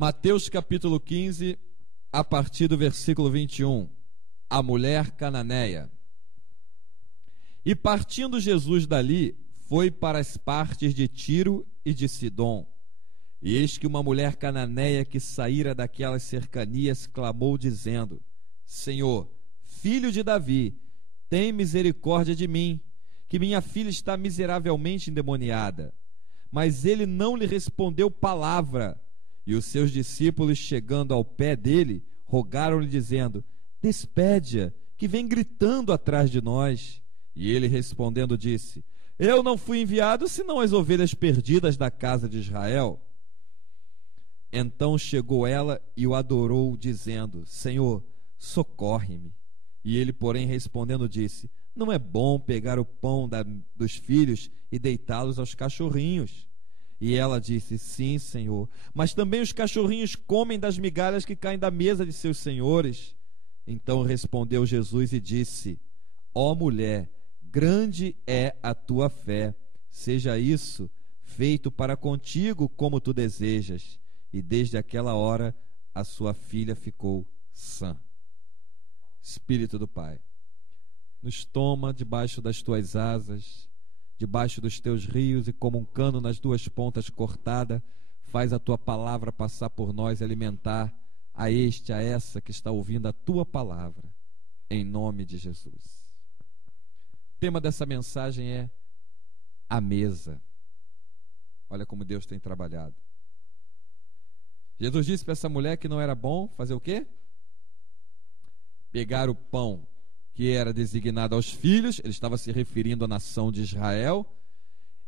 Mateus capítulo 15, a partir do versículo 21. A mulher cananeia. E partindo Jesus dali, foi para as partes de Tiro e de Sidom. E eis que uma mulher cananeia que saíra daquelas cercanias clamou, dizendo: Senhor, filho de Davi, tem misericórdia de mim, que minha filha está miseravelmente endemoniada. Mas ele não lhe respondeu palavra. E os seus discípulos, chegando ao pé dele, rogaram-lhe, dizendo: Despede-a, que vem gritando atrás de nós. E ele, respondendo, disse: Eu não fui enviado senão as ovelhas perdidas da casa de Israel. Então chegou ela e o adorou, dizendo: Senhor, socorre-me. E ele, porém, respondendo, disse: Não é bom pegar o pão dos filhos e deitá-los aos cachorrinhos. E ela disse: Sim, Senhor, mas também os cachorrinhos comem das migalhas que caem da mesa de seus senhores. Então respondeu Jesus e disse: Ó mulher, grande é a tua fé, seja isso feito para contigo como tu desejas. E desde aquela hora a sua filha ficou sã. Espírito do Pai, nos toma debaixo das tuas asas, debaixo dos teus rios, e como um cano nas duas pontas cortada, faz a tua palavra passar por nós e alimentar a este, a essa que está ouvindo a tua palavra, em nome de Jesus. O tema dessa mensagem é a mesa. Olha como Deus tem trabalhado. Jesus disse para essa mulher que não era bom fazer o quê? Pegar o pão que era designado aos filhos, ele estava se referindo à nação de Israel,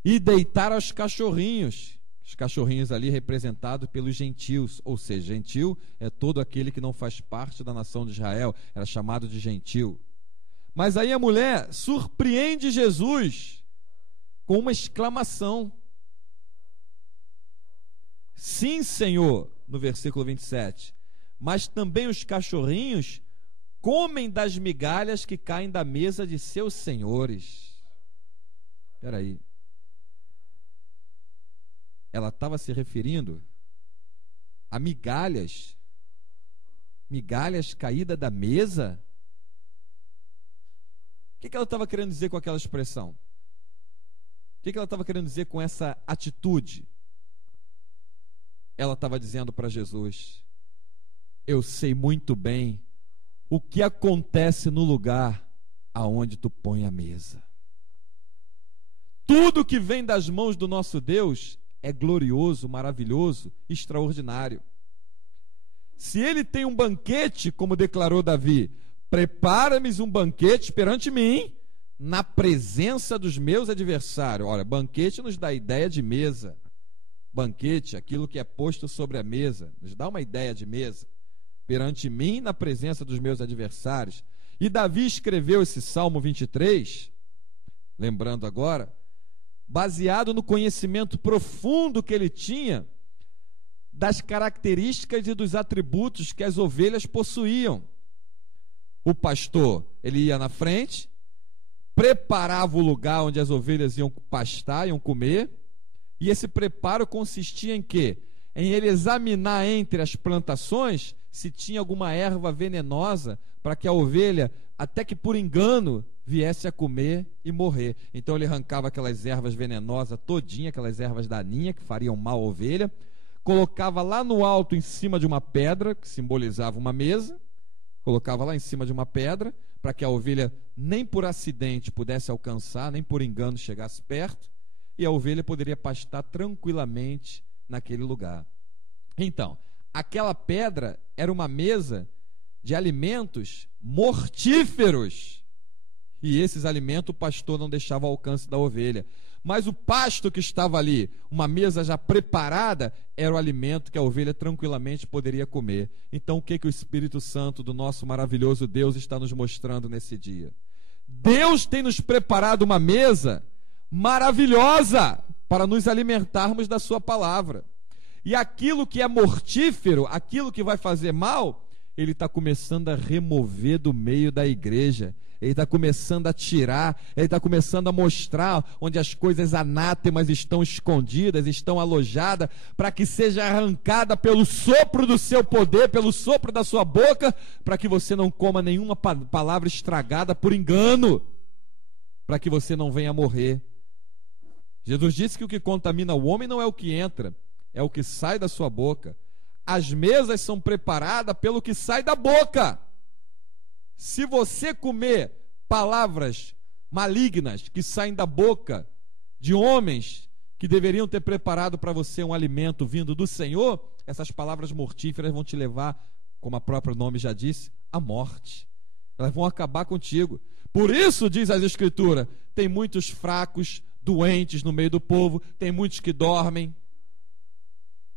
e deitar aos cachorrinhos, os cachorrinhos ali representados pelos gentios, ou seja, gentil é todo aquele que não faz parte da nação de Israel, era chamado de gentil. Mas aí a mulher surpreende Jesus com uma exclamação: Sim, Senhor, no versículo 27, mas também os cachorrinhos comem das migalhas que caem da mesa de seus senhores. Espera aí. Ela estava se referindo a migalhas? Migalhas caídas da mesa? O que ela estava querendo dizer com aquela expressão? O que ela estava querendo dizer com essa atitude? Ela estava dizendo para Jesus: eu sei muito bem o que acontece no lugar aonde tu põe a mesa. Tudo que vem das mãos do nosso Deus é glorioso, maravilhoso, extraordinário. Se ele tem um banquete, como declarou Davi, prepara-me um banquete perante mim, na presença dos meus adversários. Olha, banquete nos dá a ideia de mesa. Banquete, aquilo que é posto sobre a mesa, nos dá uma ideia de mesa. Perante mim, na presença dos meus adversários. E Davi escreveu esse Salmo 23, lembrando agora, baseado no conhecimento profundo que ele tinha das características e dos atributos que as ovelhas possuíam. O pastor, ele ia na frente, preparava o lugar onde as ovelhas iam pastar, iam comer, e esse preparo consistia em quê? Em ele examinar entre as plantações se tinha alguma erva venenosa, para que a ovelha, até que por engano, viesse a comer e morrer. Então ele arrancava aquelas ervas venenosas todinha, aquelas ervas daninhas que fariam mal à ovelha, colocava lá no alto, em cima de uma pedra, que simbolizava uma mesa, colocava lá em cima de uma pedra, para que a ovelha nem por acidente pudesse alcançar, nem por engano chegasse perto, e a ovelha poderia pastar tranquilamente naquele lugar. Então, aquela pedra era uma mesa de alimentos mortíferos, e esses alimentos o pastor não deixava ao alcance da ovelha. Mas o pasto que estava ali, uma mesa já preparada, era o alimento que a ovelha tranquilamente poderia comer. Então o que o Espírito Santo do nosso maravilhoso Deus está nos mostrando nesse dia? Deus tem nos preparado uma mesa maravilhosa para nos alimentarmos da sua palavra. E aquilo que é mortífero, aquilo que vai fazer mal, ele está começando a remover do meio da igreja. Ele está começando a tirar, ele está começando a mostrar onde as coisas anátemas estão escondidas, estão alojadas, para que seja arrancada pelo sopro do seu poder, pelo sopro da sua boca, para que você não coma nenhuma palavra estragada por engano, para que você não venha morrer. Jesus disse que o que contamina o homem não é o que entra, é o que sai da sua boca. As mesas são preparadas pelo que sai da boca. Se você comer palavras malignas que saem da boca de homens que deveriam ter preparado para você um alimento vindo do Senhor, essas palavras mortíferas vão te levar, como o próprio nome já disse, à morte. Elas vão acabar contigo. Por isso, diz as Escrituras, tem muitos fracos, doentes no meio do povo, tem muitos que dormem.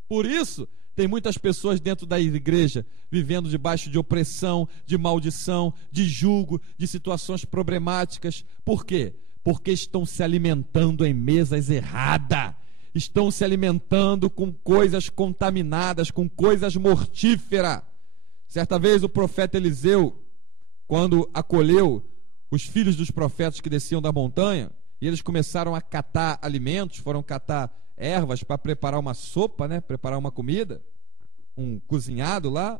Por isso, tem muitas pessoas dentro da igreja vivendo debaixo de opressão, de maldição, de julgo, de situações problemáticas. Por quê? Porque estão se alimentando em mesas erradas. Estão se alimentando com coisas contaminadas, com coisas mortíferas. Certa vez o profeta Eliseu, quando acolheu os filhos dos profetas que desciam da montanha, e eles começaram a catar alimentos, foram catar ervas para preparar uma sopa, né? Preparar uma comida, um cozinhado lá.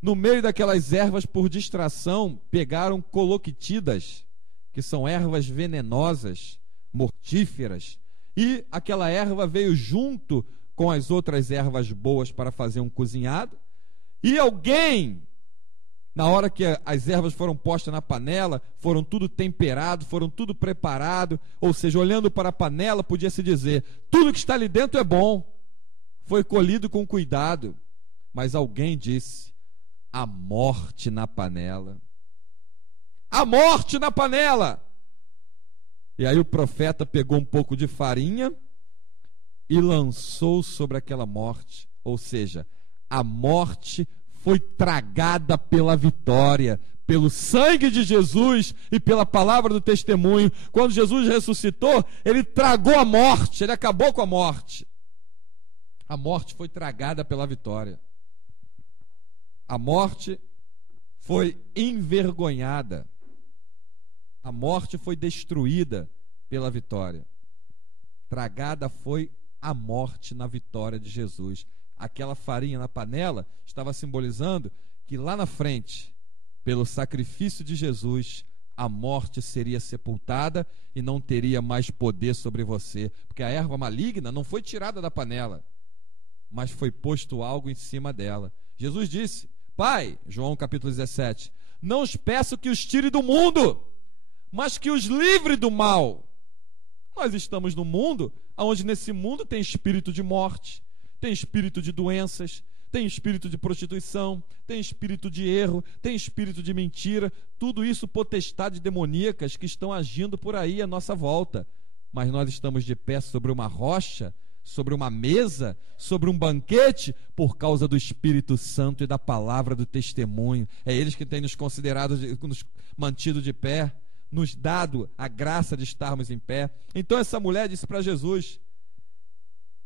No meio daquelas ervas, por distração, pegaram coloquitidas, que são ervas venenosas, mortíferas, e aquela erva veio junto com as outras ervas boas para fazer um cozinhado, e alguém, na hora que as ervas foram postas na panela, foram tudo temperado, foram tudo preparado, ou seja, olhando para a panela, podia-se dizer, tudo que está ali dentro é bom, foi colhido com cuidado, mas alguém disse, a morte na panela, a morte na panela. E aí o profeta pegou um pouco de farinha e lançou sobre aquela morte, ou seja, a morte foi tragada pela vitória, pelo sangue de Jesus e pela palavra do testemunho. Quando Jesus ressuscitou, ele tragou a morte, ele acabou com a morte. A morte foi tragada pela vitória. A morte foi envergonhada. A morte foi destruída pela vitória. Tragada foi a morte na vitória de Jesus. Aquela farinha na panela estava simbolizando que lá na frente, pelo sacrifício de Jesus, a morte seria sepultada e não teria mais poder sobre você, porque a erva maligna não foi tirada da panela, mas foi posto algo em cima dela. Jesus disse, Pai, João capítulo 17, não os peço que os tire do mundo, mas que os livre do mal. Nós estamos no mundo, onde nesse mundo tem espírito de morte, tem espírito de doenças, tem espírito de prostituição, tem espírito de erro, tem espírito de mentira, tudo isso potestades demoníacas que estão agindo por aí à nossa volta. Mas nós estamos de pé sobre uma rocha, sobre uma mesa, sobre um banquete, por causa do Espírito Santo e da palavra do testemunho. É eles que têm nos considerado, nos mantido de pé, nos dado a graça de estarmos em pé. Então essa mulher disse para Jesus,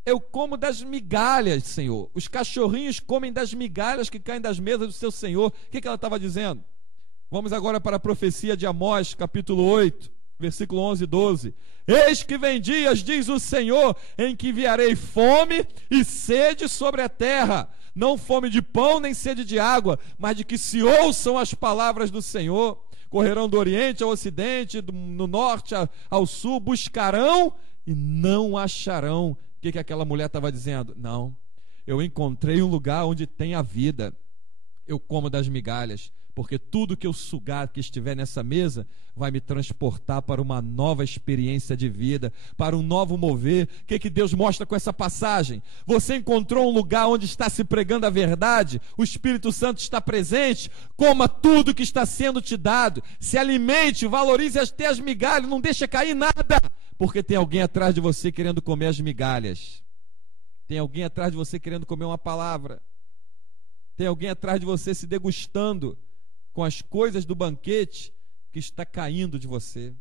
eu como das migalhas, Senhor. Os cachorrinhos comem das migalhas que caem das mesas do seu Senhor. O que ela estava dizendo? Vamos agora para a profecia de Amós, capítulo 8, versículo 11 e 12. Eis que vem dias, diz o Senhor, em que enviarei fome e sede sobre a terra. Não fome de pão, nem sede de água, mas de que se ouçam as palavras do Senhor. Correrão do oriente ao ocidente, do norte ao sul, buscarão e não acharão. O que aquela mulher estava dizendo? Não, eu encontrei um lugar onde tem a vida, eu como das migalhas, porque tudo que eu sugar que estiver nessa mesa vai me transportar para uma nova experiência de vida, para um novo mover. O que Deus mostra com essa passagem? Você encontrou um lugar onde está se pregando a verdade, o Espírito Santo está presente, coma tudo que está sendo te dado, se alimente, valorize até as migalhas, não deixe cair nada, porque tem alguém atrás de você querendo comer as migalhas, tem alguém atrás de você querendo comer uma palavra, tem alguém atrás de você se degustando com as coisas do banquete que está caindo de você.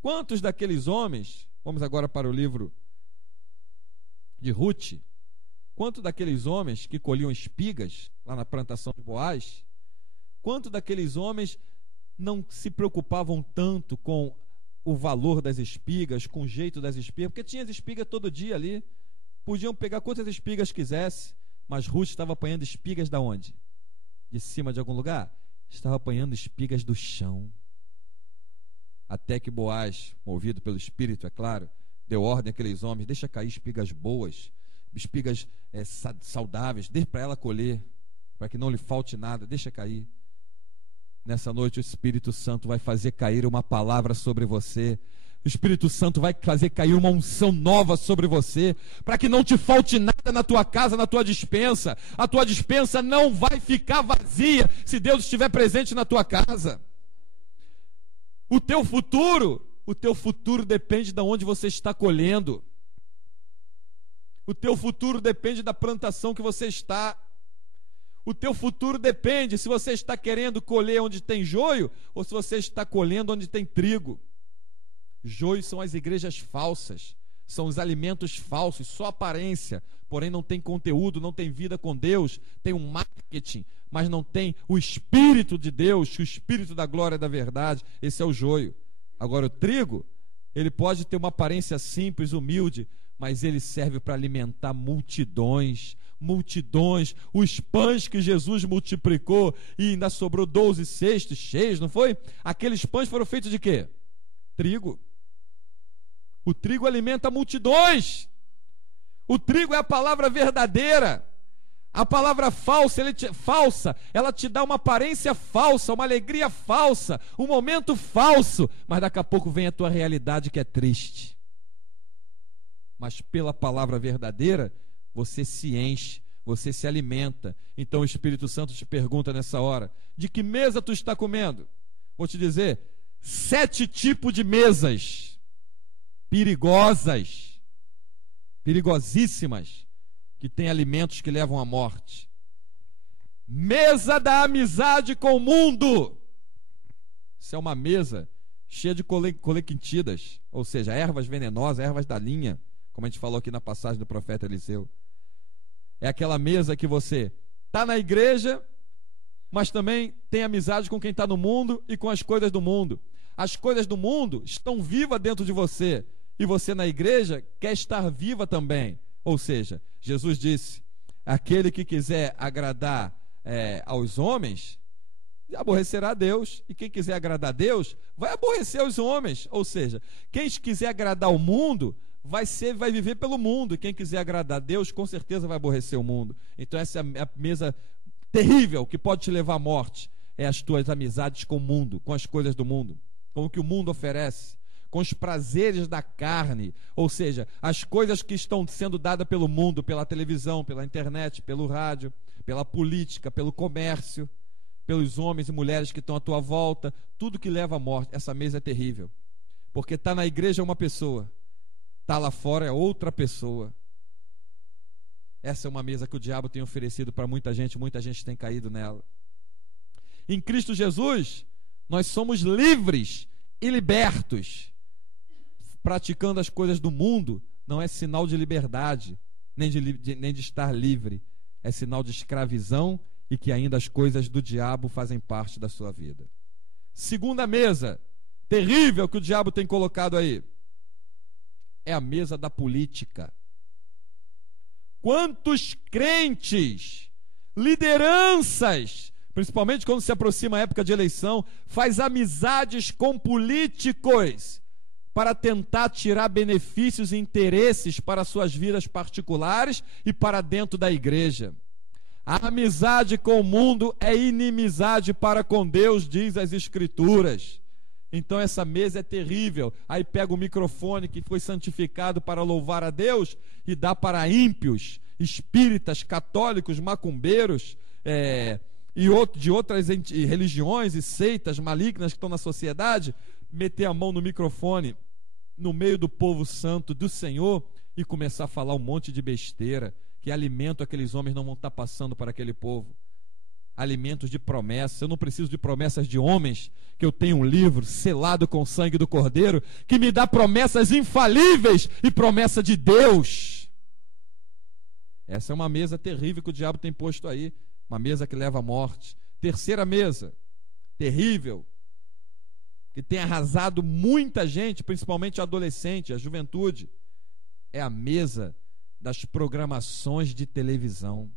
Quantos daqueles homens, vamos agora para o livro de Ruth, quanto daqueles homens que colhiam espigas lá na plantação de Boaz, quanto daqueles homens não se preocupavam tanto com o valor das espigas, com o jeito das espigas, porque tinha as espigas todo dia ali, podiam pegar quantas espigas quisesse, mas Ruth estava apanhando espigas da onde? De cima de algum lugar? Estava apanhando espigas do chão. Até que Boaz, movido pelo Espírito, é claro, deu ordem àqueles homens: deixa cair espigas boas, espigas saudáveis, deixa para ela colher, para que não lhe falte nada, deixa cair. Nessa noite o Espírito Santo vai fazer cair uma palavra sobre você. O Espírito Santo vai fazer cair uma unção nova sobre você, para que não te falte nada na tua casa, na tua despensa. A tua despensa não vai ficar vazia se Deus estiver presente na tua casa. O teu futuro depende de onde você está colhendo. O teu futuro depende da plantação que você está. O teu futuro depende se você está querendo colher onde tem joio ou se você está colhendo onde tem trigo. Joio são as igrejas falsas, são os alimentos falsos, só aparência, porém não tem conteúdo, não tem vida com Deus, tem um marketing, mas não tem o Espírito de Deus, o Espírito da glória e da verdade. Esse é o joio. Agora o trigo, ele pode ter uma aparência simples, humilde, mas ele serve para alimentar multidões, os pães que Jesus multiplicou e ainda sobrou 12 cestos cheios, não foi? Aqueles pães foram feitos de quê? Trigo. O trigo alimenta multidões. O trigo é a palavra verdadeira. A palavra falsa, ela te dá uma aparência falsa, uma alegria falsa, um momento falso, mas daqui a pouco vem a tua realidade que é triste. Mas pela palavra verdadeira, você se enche, você se alimenta. Então o Espírito Santo te pergunta nessa hora: de que mesa tu está comendo? Vou te dizer, 7 tipos de mesas perigosíssimas, que tem alimentos que levam à morte. Mesa da amizade com o mundo. Isso é uma mesa cheia de colequintidas, ou seja, ervas venenosas, ervas da linha, como a gente falou aqui na passagem do profeta Eliseu. É aquela mesa que você está na igreja, mas também tem amizade com quem está no mundo e com as coisas do mundo. As coisas do mundo estão vivas dentro de você, e você na igreja quer estar viva também. Ou seja, Jesus disse: aquele que quiser agradar aos homens, aborrecerá a Deus, e quem quiser agradar a Deus, vai aborrecer os homens. Ou seja, quem quiser agradar o mundo, vai viver pelo mundo, e quem quiser agradar a Deus, com certeza vai aborrecer o mundo. Então essa é a mesa terrível que pode te levar à morte, é as tuas amizades com o mundo, com as coisas do mundo, com o que o mundo oferece, com os prazeres da carne, ou seja, as coisas que estão sendo dadas pelo mundo, pela televisão, pela internet, pelo rádio, pela política, pelo comércio, pelos homens e mulheres que estão à tua volta, tudo que leva à morte. Essa mesa é terrível, porque está na igreja uma pessoa, está lá fora é outra pessoa. Essa é uma mesa que o diabo tem oferecido para muita gente tem caído nela. Em Cristo Jesus, nós somos livres e libertos. Praticando as coisas do mundo não é sinal de liberdade, nem de estar livre. É sinal de escravidão e que ainda as coisas do diabo fazem parte da sua vida. Segunda mesa terrível que o diabo tem colocado aí é a mesa da política. Quantos crentes, lideranças, principalmente quando se aproxima a época de eleição, faz amizades com políticos para tentar tirar benefícios e interesses para suas vidas particulares e para dentro da igreja. A amizade com o mundo é inimizade para com Deus, diz as Escrituras. Então essa mesa é terrível. Aí pega o microfone que foi santificado para louvar a Deus e dá para ímpios, espíritas, católicos, macumbeiros, de outras religiões e seitas malignas que estão na sociedade, meter a mão no microfone no meio do povo santo do Senhor e começar a falar um monte de besteira, que alimento aqueles homens não vão estar passando para aquele povo. Alimentos de promessas. Eu não preciso de promessas de homens, que eu tenho um livro selado com o sangue do Cordeiro, que me dá promessas infalíveis e promessa de Deus. Essa é uma mesa terrível que o diabo tem posto aí, uma mesa que leva à morte. Terceira mesa, terrível, que tem arrasado muita gente, principalmente a adolescente, a juventude, é a mesa das programações de televisão.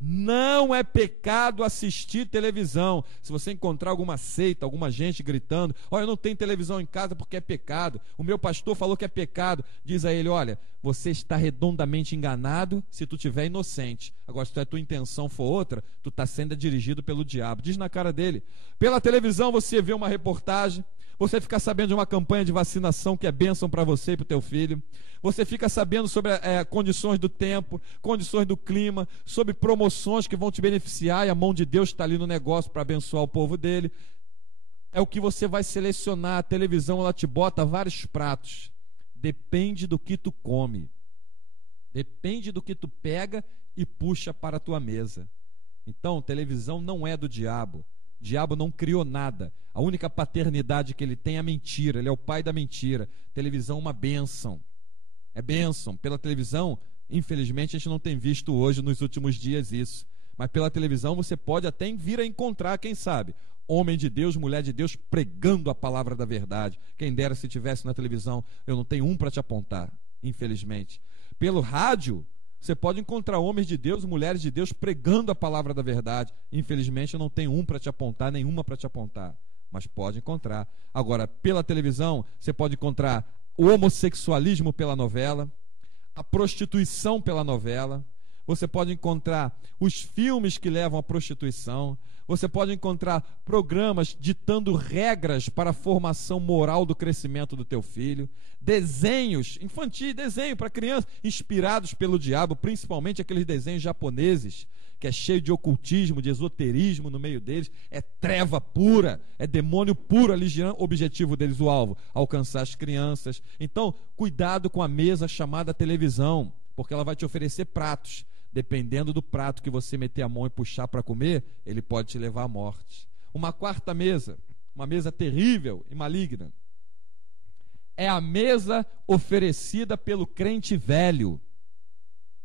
Não é pecado assistir televisão. Se você encontrar alguma seita, alguma gente gritando: olha, eu não tenho televisão em casa porque é pecado, o meu pastor falou que é pecado, diz a ele: olha, você está redondamente enganado se tu estiver inocente. Agora, se a tua intenção for outra, tu está sendo dirigido pelo diabo. Diz na cara dele. Pela televisão você vê uma reportagem, você fica sabendo de uma campanha de vacinação que é bênção para você e para o teu filho. Você fica sabendo sobre condições do tempo, condições do clima, sobre promoções que vão te beneficiar, e a mão de Deus está ali no negócio para abençoar o povo dele. É o que você vai selecionar. A televisão, ela te bota vários pratos. Depende do que tu come. Depende do que tu pega e puxa para a tua mesa. Então, televisão não é do diabo. O diabo não criou nada. A única paternidade que ele tem é a mentira. Ele é o pai da mentira. Televisão é uma bênção. É bênção. Pela televisão, infelizmente, a gente não tem visto hoje, nos últimos dias, isso. Mas pela televisão você pode até vir a encontrar, quem sabe, homem de Deus, mulher de Deus, pregando a palavra da verdade. Quem dera se tivesse na televisão. Eu não tenho um para te apontar, infelizmente. Pelo rádio, você pode encontrar homens de Deus, mulheres de Deus, pregando a palavra da verdade. Infelizmente, eu não tenho um para te apontar, nenhuma para te apontar. Mas pode encontrar. Agora, pela televisão, você pode encontrar o homossexualismo pela novela, a prostituição pela novela, você pode encontrar os filmes que levam à prostituição, você pode encontrar programas ditando regras para a formação moral do crescimento do teu filho, desenhos infantis, desenho para criança, inspirados pelo diabo, principalmente aqueles desenhos japoneses, que é cheio de ocultismo, de esoterismo no meio deles, é treva pura, é demônio puro ali, o objetivo deles, o alvo, alcançar as crianças. Então, cuidado com a mesa chamada televisão, porque ela vai te oferecer pratos. Dependendo do prato que você meter a mão e puxar para comer, ele pode te levar à morte. Uma quarta mesa, uma mesa terrível e maligna, é a mesa oferecida pelo crente velho.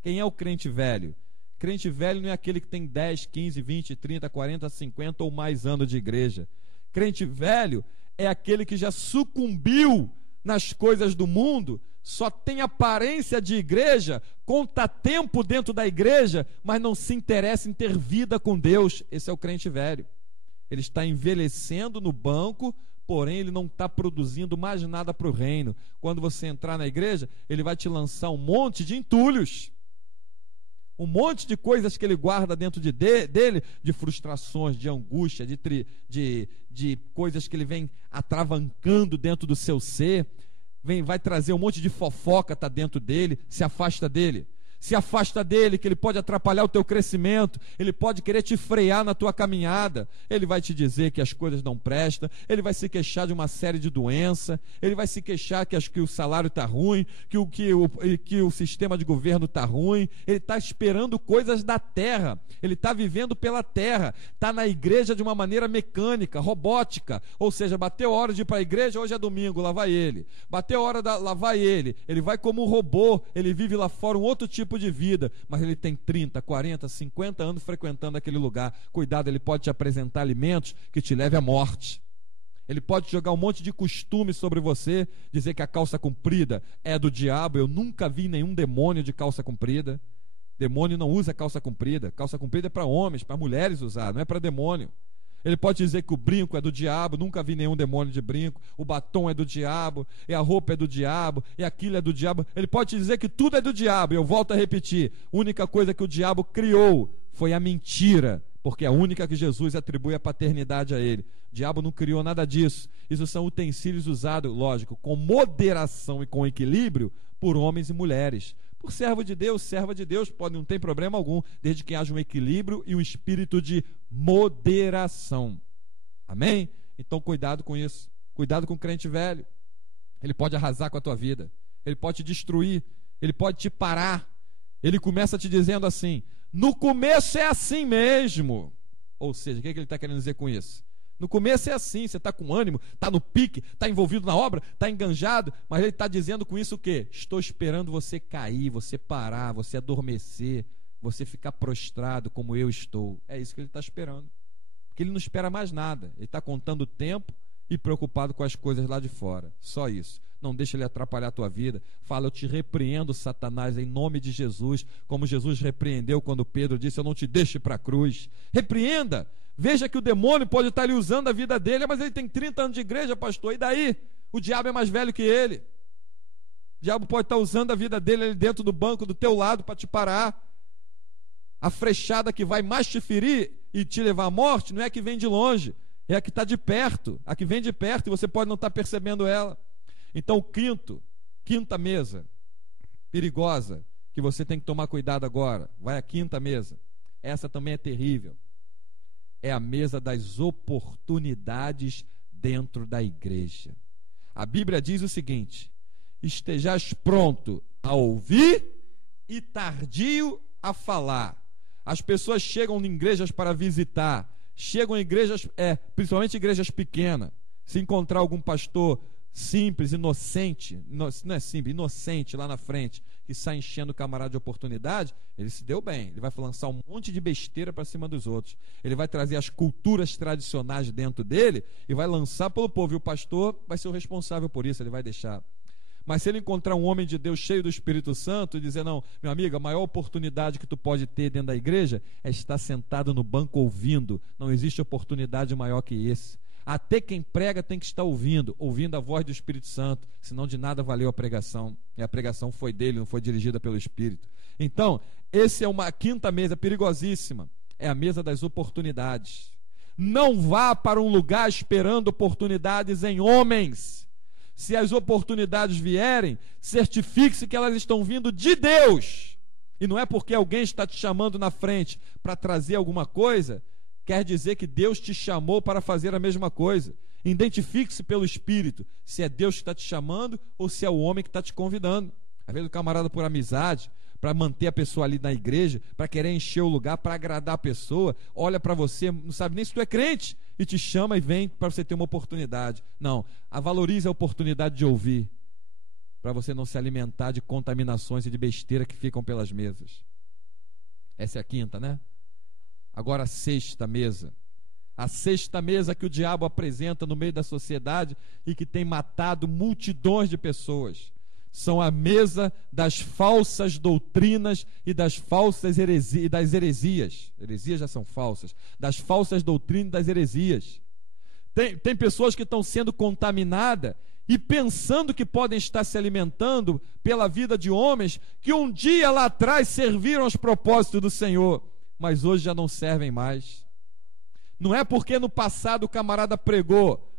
Quem é o crente velho? Crente velho não é aquele que tem 10, 15, 20, 30, 40, 50 ou mais anos de igreja. Crente velho é aquele que já sucumbiu nas coisas do mundo, só tem aparência de igreja, conta tempo dentro da igreja, mas não se interessa em ter vida com Deus. Esse é o crente velho. Ele está envelhecendo no banco, porém ele não está produzindo mais nada para o reino. Quando você entrar na igreja, ele vai te lançar um monte de entulhos, um monte de coisas que ele guarda dentro dele, de frustrações, de angústia, de coisas que ele vem atravancando dentro do seu ser. Vai trazer um monte de fofoca, está dentro dele. Se afasta dele. Se afasta dele, que ele pode atrapalhar o teu crescimento, ele pode querer te frear na tua caminhada, ele vai te dizer que as coisas não prestam, ele vai se queixar de uma série de doenças, ele vai se queixar que o salário está ruim, que o sistema de governo está ruim, ele está esperando coisas da terra, ele está vivendo pela terra, está na igreja de uma maneira mecânica, robótica, ou seja, bateu a hora de ir para a igreja, hoje é domingo, lá vai ele, bateu a hora, lá vai ele vai como um robô, ele vive lá fora um outro tipo de vida, mas ele tem 30, 40, 50 anos frequentando aquele lugar. Cuidado, ele pode te apresentar alimentos que te levem à morte. Ele pode jogar um monte de costume sobre você, dizer que a calça comprida é do diabo. Eu nunca vi nenhum demônio de calça comprida. Demônio não usa calça comprida. Calça comprida é para homens, para mulheres usar, não é para demônio. Ele pode dizer que o brinco é do diabo, nunca vi nenhum demônio de brinco, o batom é do diabo, e a roupa é do diabo, e aquilo é do diabo. Ele pode te dizer que tudo é do diabo, e eu volto a repetir, a única coisa que o diabo criou foi a mentira, porque é a única que Jesus atribui a paternidade a ele. O diabo não criou nada disso. Isso são utensílios usados, lógico, com moderação e com equilíbrio por homens e mulheres. Por servo de Deus, serva de Deus, não tem problema algum, desde que haja um equilíbrio e um espírito de moderação. Amém? Então cuidado com isso. Cuidado com o crente velho. Ele pode arrasar com a tua vida. Ele pode te destruir. Ele pode te parar. Ele começa te dizendo assim: no começo é assim mesmo. Ou seja, o que ele está querendo dizer com isso? No começo é assim, você está com ânimo, está no pique, está envolvido na obra, está enganjado, mas ele está dizendo com isso o quê? Estou esperando você cair, você parar, você adormecer, você ficar prostrado como eu estou. É isso que ele está esperando. Porque ele não espera mais nada. Ele está contando o tempo e preocupado com as coisas lá de fora. Só isso. Não deixa ele atrapalhar a tua vida. Fala, eu te repreendo, Satanás, em nome de Jesus, como Jesus repreendeu quando Pedro disse, eu não te deixo para a cruz. Repreenda. Veja que o demônio pode estar ali usando a vida dele, mas ele tem 30 anos de igreja, pastor, e daí? O diabo é mais velho que ele. O diabo pode estar usando a vida dele ali dentro do banco, do teu lado, para te parar. A flechada que vai mais te ferir e te levar à morte, não é a que vem de longe, é a que está de perto, a que vem de perto, e você pode não estar percebendo ela. Então, quinta mesa, perigosa, que você tem que tomar cuidado agora, vai a quinta mesa, essa também é terrível. É a mesa das oportunidades dentro da igreja. A Bíblia diz o seguinte: estejais pronto a ouvir e tardio a falar. As pessoas chegam em igrejas para visitar, chegam em igrejas, principalmente igrejas pequenas, se encontrar algum pastor simples, inocente, não é simples, inocente lá na frente, que sai enchendo o camarada de oportunidade, ele se deu bem, ele vai lançar um monte de besteira para cima dos outros, ele vai trazer as culturas tradicionais dentro dele e vai lançar pelo povo, e o pastor vai ser o responsável por isso, ele vai deixar. Mas se ele encontrar um homem de Deus cheio do Espírito Santo e dizer, não, meu amigo, a maior oportunidade que tu pode ter dentro da igreja é estar sentado no banco ouvindo, não existe oportunidade maior que esse. Até quem prega tem que estar ouvindo a voz do Espírito Santo, senão de nada valeu a pregação, e a pregação foi dele, não foi dirigida pelo Espírito. Então, essa é uma quinta mesa perigosíssima, é a mesa das oportunidades. Não vá para um lugar esperando oportunidades em homens. Se as oportunidades vierem, certifique-se que elas estão vindo de Deus, e não é porque alguém está te chamando na frente para trazer alguma coisa, quer dizer que Deus te chamou para fazer a mesma coisa. Identifique-se pelo Espírito, se é Deus que está te chamando ou se é o homem que está te convidando. Às vezes o camarada por amizade, para manter a pessoa ali na igreja, para querer encher o lugar, para agradar a pessoa, olha para você, não sabe nem se tu é crente, e te chama e vem para você ter uma oportunidade. Não, valorize a oportunidade de ouvir, para você não se alimentar de contaminações e de besteira que ficam pelas mesas. Essa é a quinta, né? Agora a sexta mesa. A sexta mesa que o diabo apresenta no meio da sociedade e que tem matado multidões de pessoas. São a mesa das falsas doutrinas e das falsas heresias, das heresias. Heresias já são falsas. Das falsas doutrinas e das heresias. Tem pessoas que estão sendo contaminadas e pensando que podem estar se alimentando pela vida de homens que um dia lá atrás serviram aos propósitos do Senhor, mas hoje já não servem mais. Não é porque no passado o camarada pregou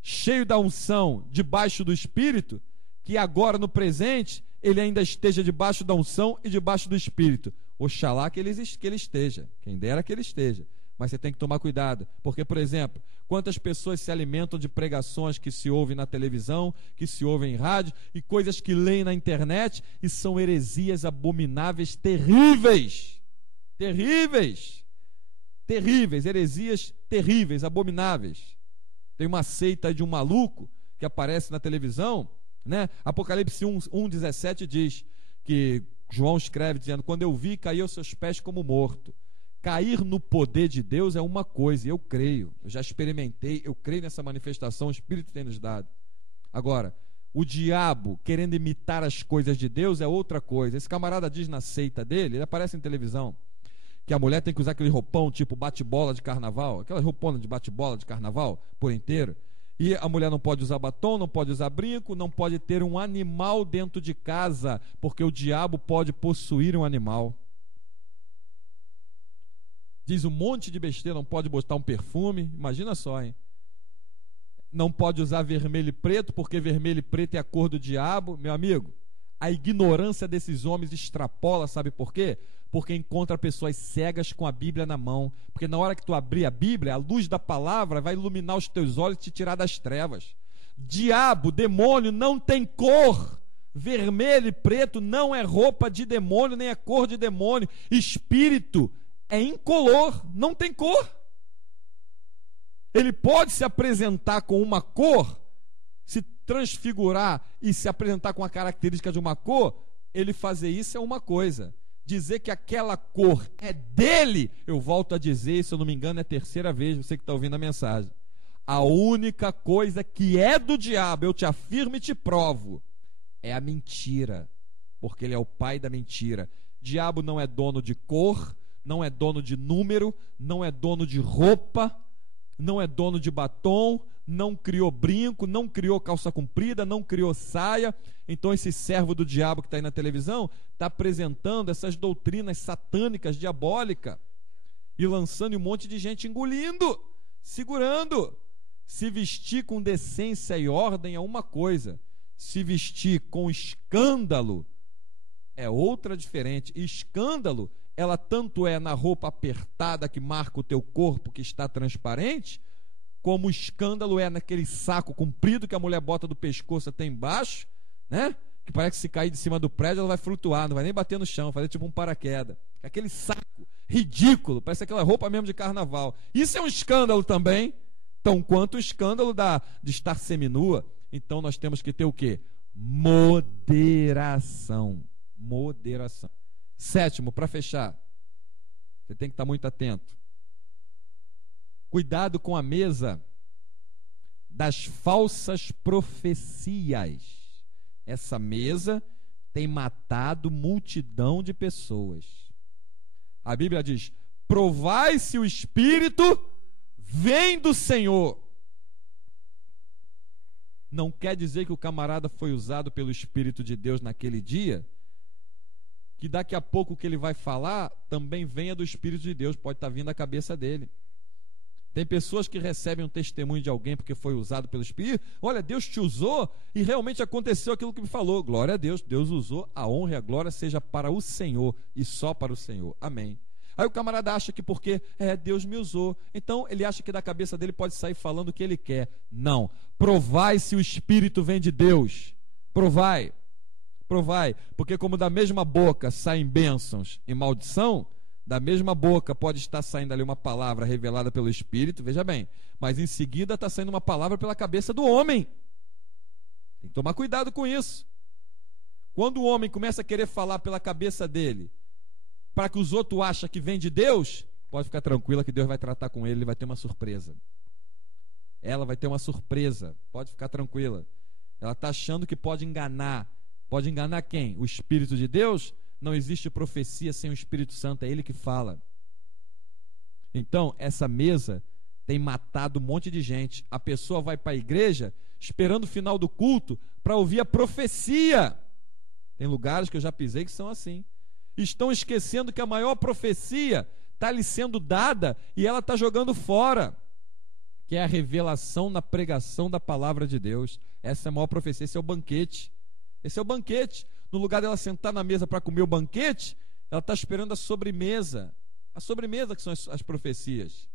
cheio da unção, debaixo do Espírito, que agora no presente ele ainda esteja debaixo da unção e debaixo do Espírito. Oxalá que ele esteja, quem dera que ele esteja, mas você tem que tomar cuidado, porque, por exemplo, quantas pessoas se alimentam de pregações que se ouvem na televisão, que se ouvem em rádio, e coisas que leem na internet, e são heresias abomináveis, terríveis, heresias terríveis, abomináveis. Tem uma seita de um maluco que aparece na televisão, né? Apocalipse 1:17 diz que João escreve dizendo, quando eu vi, caí aos seus pés como morto. Cair no poder de Deus é uma coisa, eu creio, eu já experimentei, eu creio nessa manifestação, o Espírito tem nos dado. Agora, o diabo querendo imitar as coisas de Deus é outra coisa. Esse camarada diz na seita dele, ele aparece em televisão, que a mulher tem que usar aquele roupão tipo bate-bola de carnaval, aquela roupona de bate-bola de carnaval por inteiro, e a mulher não pode usar batom, não pode usar brinco, não pode ter um animal dentro de casa, porque o diabo pode possuir um animal. Diz um monte de besteira, não pode botar um perfume, imagina só, hein? Não pode usar vermelho e preto, porque vermelho e preto é a cor do diabo. Meu amigo, a ignorância desses homens extrapola, sabe por quê? Porque encontra pessoas cegas com a Bíblia na mão, porque na hora que tu abrir a Bíblia, a luz da palavra vai iluminar os teus olhos e te tirar das trevas. Diabo, demônio não tem cor. Vermelho e preto não é roupa de demônio, nem é cor de demônio. Espírito é incolor, não tem cor. Ele pode se apresentar com uma cor, se transfigurar e se apresentar com a característica de uma cor. Ele fazer isso é uma coisa. Dizer que aquela cor é dele, eu volto a dizer, se eu não me engano é a terceira vez, você que está ouvindo a mensagem. A única coisa que é do diabo, eu te afirmo e te provo, é a mentira, porque ele é o pai da mentira. Diabo não é dono de cor, não é dono de número, não é dono de roupa, não é dono de batom, não criou brinco, não criou calça comprida, não criou saia. Então esse servo do diabo que está aí na televisão está apresentando essas doutrinas satânicas, diabólicas, e lançando um monte de gente engolindo, segurando. Se vestir com decência e ordem é uma coisa, se vestir com escândalo é outra diferente. Escândalo, ela tanto é na roupa apertada que marca o teu corpo, que está transparente, como escândalo é naquele saco comprido que a mulher bota do pescoço até embaixo, né? Que parece que se cair de cima do prédio ela vai flutuar, não vai nem bater no chão, fazer tipo um paraquedas. Aquele saco ridículo, parece aquela roupa mesmo de carnaval. Isso é um escândalo também, tão quanto o escândalo de estar seminua. Então nós temos que ter o quê? Moderação. Moderação. Sétimo, para fechar, você tem que estar muito atento. Cuidado com a mesa das falsas profecias. Essa mesa tem matado multidão de pessoas. A Bíblia diz: provai se o Espírito vem do Senhor. Não quer dizer que o camarada foi usado pelo Espírito de Deus naquele dia, que daqui a pouco o que ele vai falar também venha do Espírito de Deus, pode estar vindo da cabeça dele. Tem pessoas que recebem um testemunho de alguém porque foi usado pelo Espírito. Olha, Deus te usou e realmente aconteceu aquilo que me falou. Glória a Deus, Deus usou, a honra e a glória seja para o Senhor e só para o Senhor. Amém. Aí o camarada acha que porque Deus me usou, então ele acha que da cabeça dele pode sair falando o que ele quer. Não. Provai se o Espírito vem de Deus. Provai. Provai. Porque como da mesma boca saem bênçãos e maldição, da mesma boca pode estar saindo ali uma palavra revelada pelo Espírito, veja bem, mas em seguida está saindo uma palavra pela cabeça do homem. Tem que tomar cuidado com isso. Quando o homem começa a querer falar pela cabeça dele, para que os outros achem que vem de Deus, pode ficar tranquila que Deus vai tratar com ele, ele vai ter uma surpresa. Ela vai ter uma surpresa, pode ficar tranquila. Ela está achando que pode enganar. Pode enganar quem? O Espírito de Deus? Não existe profecia sem o Espírito Santo, é Ele que fala. Então, essa mesa tem matado um monte de gente. A pessoa vai para a igreja esperando o final do culto para ouvir a profecia. Tem lugares que eu já pisei que são assim. Estão esquecendo que a maior profecia está lhe sendo dada e ela está jogando fora, que é a revelação na pregação da palavra de Deus. Essa é a maior profecia, esse é o banquete. Esse é o banquete. No lugar dela sentar na mesa para comer o banquete, ela está esperando a sobremesa. A sobremesa que são as profecias.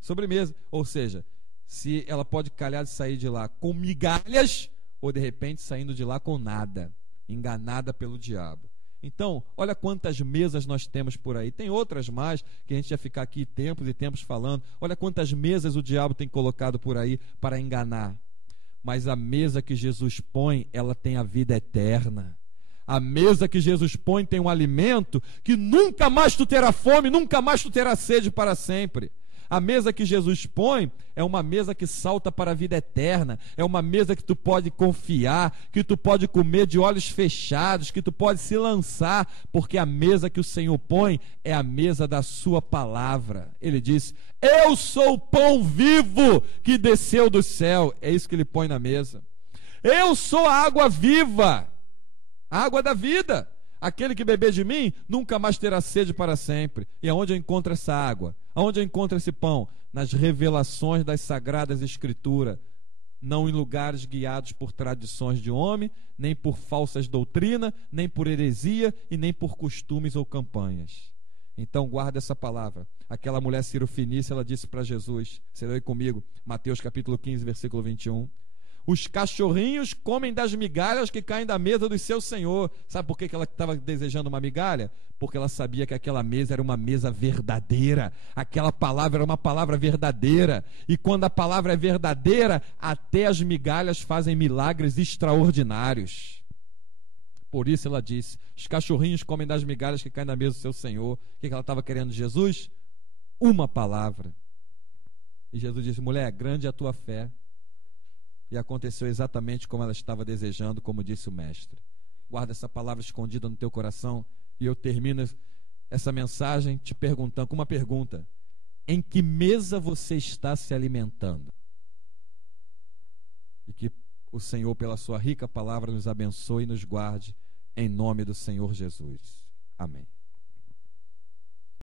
Sobremesa. Ou seja, se ela pode calhar de sair de lá com migalhas, ou de repente saindo de lá com nada, enganada pelo diabo. Então, olha quantas mesas nós temos por aí. Tem outras mais, que a gente ia ficar aqui tempos e tempos falando. Olha quantas mesas o diabo tem colocado por aí para enganar. Mas a mesa que Jesus põe, ela tem a vida eterna. A mesa que Jesus põe tem um alimento que nunca mais tu terá fome, nunca mais tu terá sede para sempre. A mesa que Jesus põe é uma mesa que salta para a vida eterna, é uma mesa que tu pode confiar, que tu pode comer de olhos fechados, que tu pode se lançar, porque a mesa que o Senhor põe é a mesa da sua palavra. Ele disse: eu sou o pão vivo que desceu do céu. É isso que ele põe na mesa. Eu sou a água viva, a água da vida. Aquele que beber de mim nunca mais terá sede para sempre. E aonde eu encontro essa água? Aonde eu encontro esse pão? Nas revelações das Sagradas Escrituras. Não em lugares guiados por tradições de homem, nem por falsas doutrinas, nem por heresia e nem por costumes ou campanhas. Então guarda essa palavra. Aquela mulher cirofenícia, ela disse para Jesus, você leu comigo, Mateus capítulo 15, versículo 21. Os cachorrinhos comem das migalhas que caem da mesa do seu senhor. Sabe por que ela estava desejando uma migalha? Porque ela sabia que aquela mesa era uma mesa verdadeira. Aquela palavra era uma palavra verdadeira. E quando a palavra é verdadeira, até as migalhas fazem milagres extraordinários. Por isso ela disse: os cachorrinhos comem das migalhas que caem da mesa do seu senhor. O que ela estava querendo de Jesus? Uma palavra. E Jesus disse: mulher, grande é a tua fé. E aconteceu exatamente como ela estava desejando, como disse o mestre. Guarda essa palavra escondida no teu coração. E eu termino essa mensagem te perguntando, com uma pergunta: em que mesa você está se alimentando? E que o Senhor, pela sua rica palavra, nos abençoe e nos guarde, em nome do Senhor Jesus. Amém.